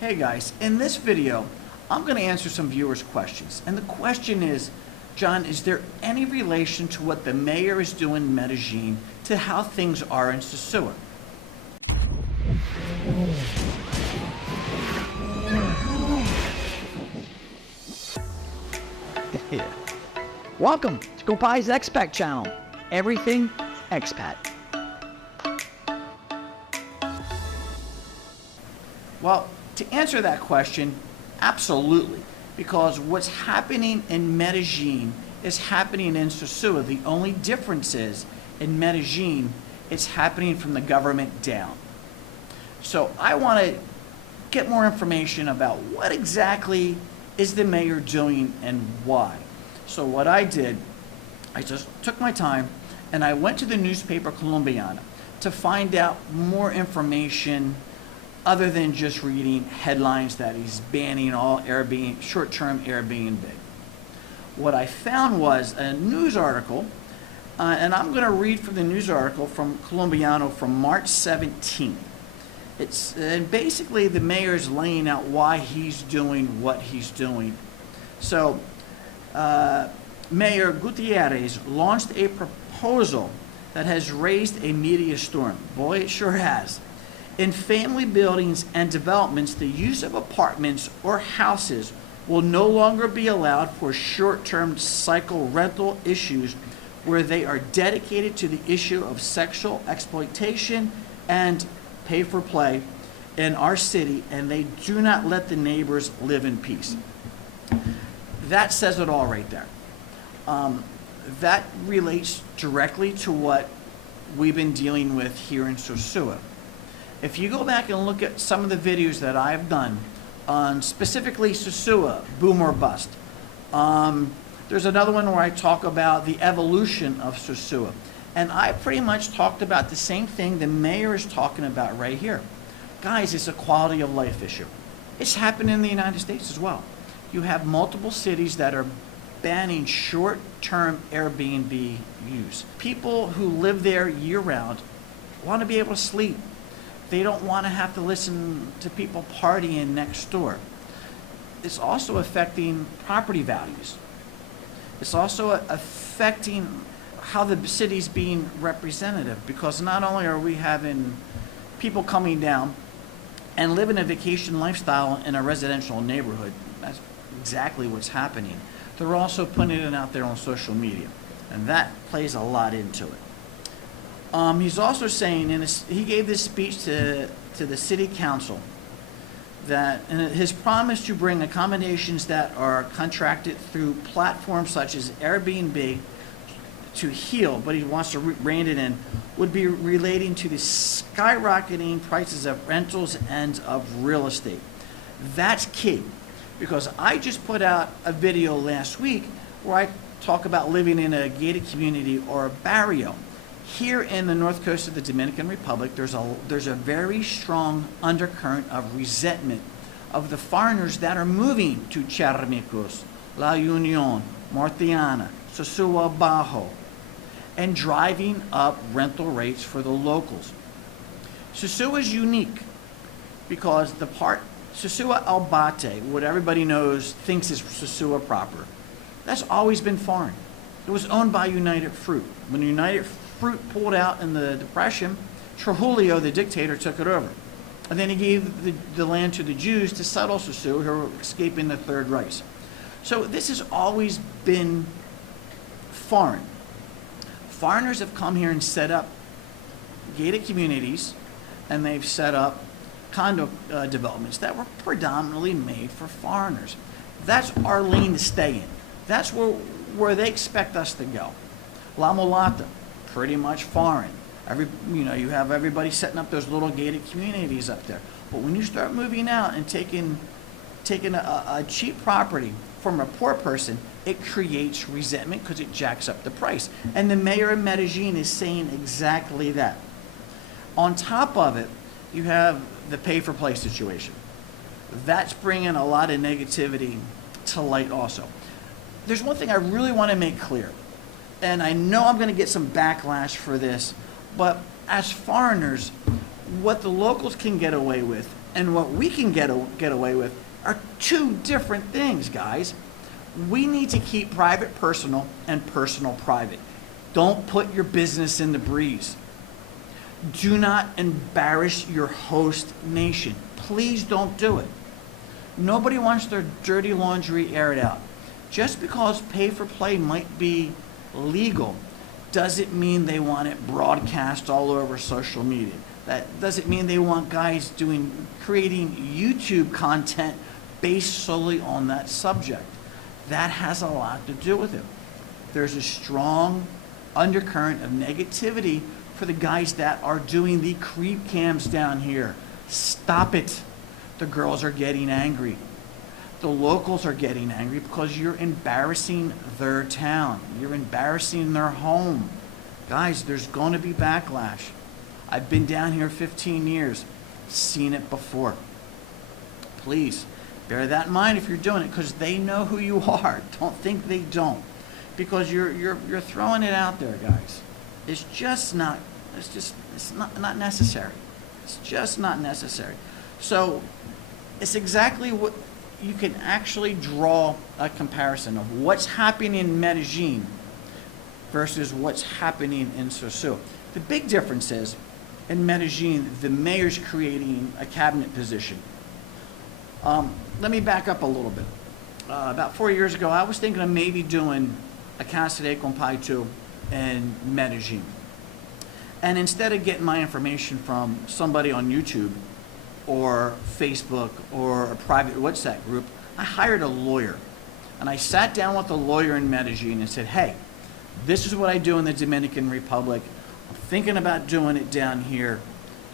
Hey guys, in this video, I'm going to answer some viewers' questions. And the question is, John, is there any relation to what the mayor is doing in Medellin to how things are in Sosua? Welcome to Compai's Expat channel. Everything Expat. Well, to answer that question, absolutely. Because what's happening in Medellin is happening in Sosua. The only difference is, in Medellin, it's happening from the government down. So I want to get more information about what exactly is the mayor doing and why. So what I did, I just took my time and I went to the newspaper Colombiana to find out more information other than just reading headlines that he's banning all Airbnb, short-term Airbnb. What I found was a news article, and I'm going to read from the news article from Colombiano from March 17th. It's basically the mayor's laying out why he's doing what he's doing. So, Mayor Gutierrez launched a proposal that has raised a media storm. Boy, it sure has. In family buildings and developments, the use of apartments or houses will no longer be allowed for short-term cycle rental issues where they are dedicated to the issue of sexual exploitation and pay for play in our city, and they do not let the neighbors live in peace. That says it all right there. That relates directly to what we've been dealing with here in Sosua. If you go back and look at some of the videos that I've done on specifically Sosua, boom or bust, there's another one where I talk about the evolution of Sosua. And I pretty much talked about the same thing the mayor is talking about right here. Guys, it's a quality of life issue. It's happening in the United States as well. You have multiple cities that are banning short-term Airbnb use. People who live there year-round want to be able to sleep. They don't want to have to listen to people partying next door. It's also affecting property values. It's also affecting how the city's being representative, because not only are we having people coming down and living a vacation lifestyle in a residential neighborhood, that's exactly what's happening. They're also putting it out there on social media, and that plays a lot into it. He's also saying, he gave this speech to the city council, that his promise to bring accommodations that are contracted through platforms such as Airbnb to heal, but he wants to rein it in, would be relating to the skyrocketing prices of rentals and of real estate. That's key, because I just put out a video last week where I talk about living in a gated community or a barrio. Here in the north coast of the Dominican Republic, there's a very strong undercurrent of resentment of the foreigners that are moving to Charmicos, La Union, Martiana, Sosua Bajo, and driving up rental rates for the locals. Sosua is unique because the part Sosua Albate, what everybody knows, thinks is Sosua proper, that's always been foreign. It was owned by United Fruit. When United Fruit pulled out in the Depression, Trujillo, the dictator, took it over. And then he gave the land to the Jews to settle Sosua, who were escaping the Third Reich. So this has always been foreign. Foreigners have come here and set up gated communities, and they've set up condo developments that were predominantly made for foreigners. That's our lane to stay in. That's where they expect us to go. La Mulata, pretty much foreign. You have everybody setting up those little gated communities up there. But when you start moving out and taking a cheap property from a poor person, it creates resentment because it jacks up the price. And the mayor of Medellin is saying exactly that. On top of it, you have the pay-for-play situation. That's bringing a lot of negativity to light also. There's one thing I really want to make clear, and I know I'm going to get some backlash for this, but as foreigners, what the locals can get away with, and what we can get away with are two different things, guys. We need to keep private personal and personal private. Don't put your business in the breeze. Do not embarrass your host nation. Please don't do it. Nobody wants their dirty laundry aired out. Just because pay-for-play might be legal doesn't mean they want it broadcast all over social media. That doesn't mean they want guys creating YouTube content based solely on that subject. That has a lot to do with it. There's a strong undercurrent of negativity for the guys that are doing the creep cams down here. Stop it. The girls are getting angry. The locals are getting angry because you're embarrassing their town. You're embarrassing their home. Guys, there's going to be backlash. I've been down here 15 years, seen it before. Please, bear that in mind if you're doing it, because they know who you are. Don't think they don't. Because you're throwing it out there, guys. It's not necessary. It's just not necessary. So it's exactly what you can actually draw a comparison of what's happening in Medellin versus what's happening in Sosua. The big difference is in Medellin, the mayor's creating a cabinet position. Let me back up a little bit. About 4 years ago, I was thinking of maybe doing a Casa De Compai 2 in Medellin. And instead of getting my information from somebody on YouTube or Facebook or a private WhatsApp group, I hired a lawyer. And I sat down with a lawyer in Medellin and said, hey, this is what I do in the Dominican Republic. I'm thinking about doing it down here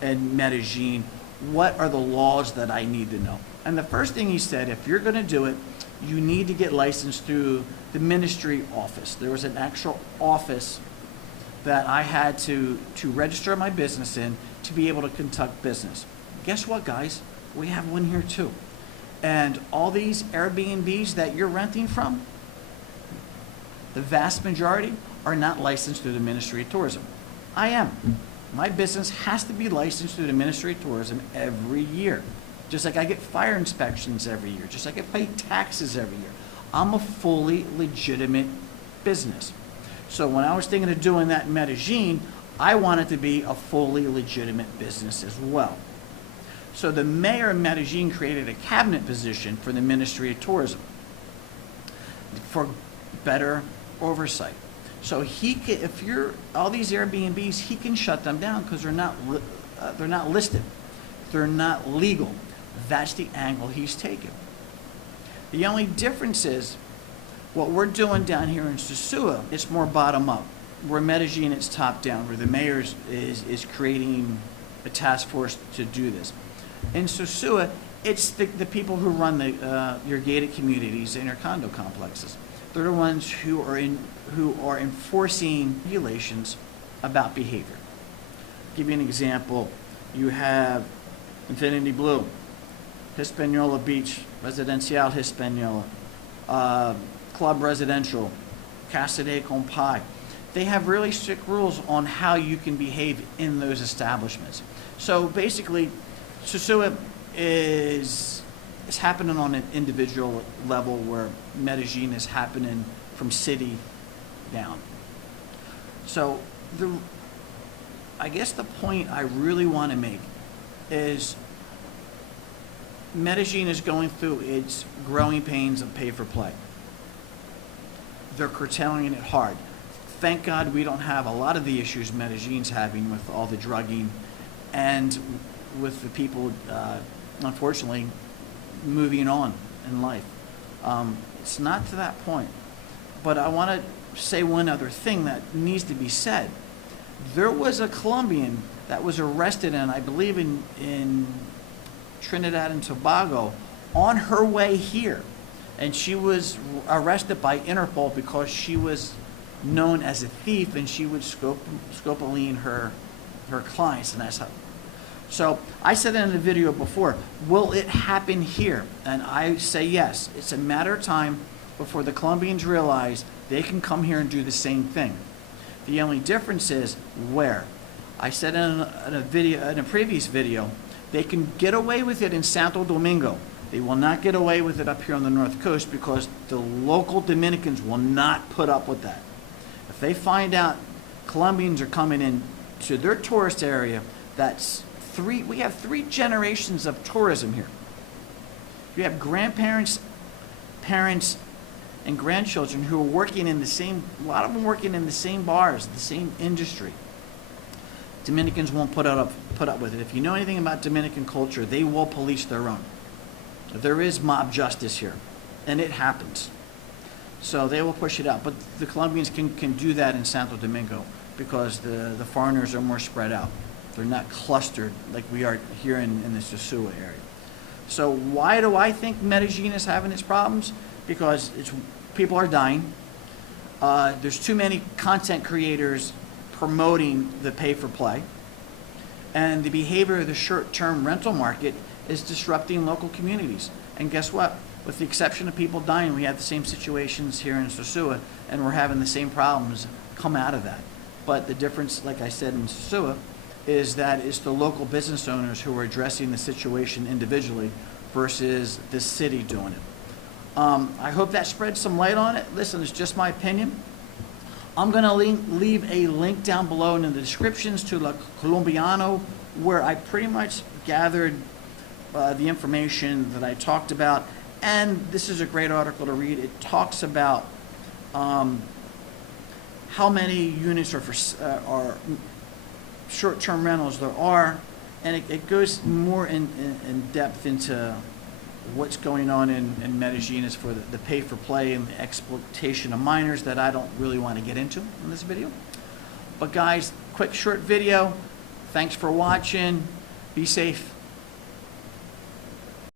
in Medellin. What are the laws that I need to know? And the first thing he said, if you're going to do it, you need to get licensed through the ministry office. There was an actual office that I had to register my business in to be able to conduct business. Guess what, guys? We have one here too. And all these Airbnbs that you're renting from, the vast majority are not licensed through the Ministry of Tourism. I am. My business has to be licensed through the Ministry of Tourism every year. Just like I get fire inspections every year, just like I pay taxes every year. I'm a fully legitimate business. So when I was thinking of doing that in Medellin, I wanted to be a fully legitimate business as well. So the mayor of Medellin created a cabinet position for the Ministry of Tourism for better oversight. So he can, if you're all these Airbnbs, he can shut them down because they're not listed, they're not legal. That's the angle he's taken. The only difference is what we're doing down here in Sosua, it's more bottom up. Where Medellin, it's top down, where the mayor is creating a task force to do this. In Sosua, it's the people who run your gated communities and your condo complexes. They're the ones who are enforcing regulations about behavior. I'll give you an example. You have Infinity Blue, Hispaniola Beach, Residencial Hispaniola, Club Residential, Casa De Compai. They have really strict rules on how you can behave in those establishments. So basically, Sosua is happening on an individual level where Medellin is happening from city down. So I guess the point I really want to make is Medellin is going through its growing pains of pay-for-play. They're curtailing it hard. Thank God we don't have a lot of the issues Medellin's having with all the drugging and with the people, unfortunately, moving on in life. It's not to that point. But I want to say one other thing that needs to be said. There was a Colombian that was arrested, and I believe in Trinidad and Tobago, on her way here. And she was arrested by Interpol because she was known as a thief, and she would scopolamine her clients, and that's how. So I said in the video before, will it happen here? And I say yes. It's a matter of time before the Colombians realize they can come here and do the same thing. The only difference is where. I said in a previous video They can get away with it in Santo Domingo. They will not get away with it up here on the North Coast because the local Dominicans will not put up with that. If they find out Colombians are coming in to their tourist area, we have 3 generations of tourism here. You have grandparents, parents, and grandchildren who are working in a lot of them working in the same bars, the same industry. Dominicans won't put up with it. If you know anything about Dominican culture, they will police their own. There is mob justice here, and it happens. So they will push it out. But the Colombians can do that in Santo Domingo because the foreigners are more spread out. They're not clustered like we are here in the Sosua area. So why do I think Medellin is having its problems? Because people are dying. There's too many content creators promoting the pay-for-play. And the behavior of the short-term rental market is disrupting local communities. And guess what? With the exception of people dying, we have the same situations here in Sosua, and we're having the same problems come out of that. But the difference, like I said in Sosua, is that it's the local business owners who are addressing the situation individually versus the city doing it. I hope that spreads some light on it. Listen, it's just my opinion. I'm going to leave a link down below in the descriptions to La Colombiano, where I pretty much gathered the information that I talked about, and this is a great article to read. It talks about how many units are short-term rentals there are, and it goes more in depth into what's going on in Medellin as for the pay-for-play and the exploitation of minors that I don't really want to get into in this video. But guys, quick short video. Thanks for watching. Be safe.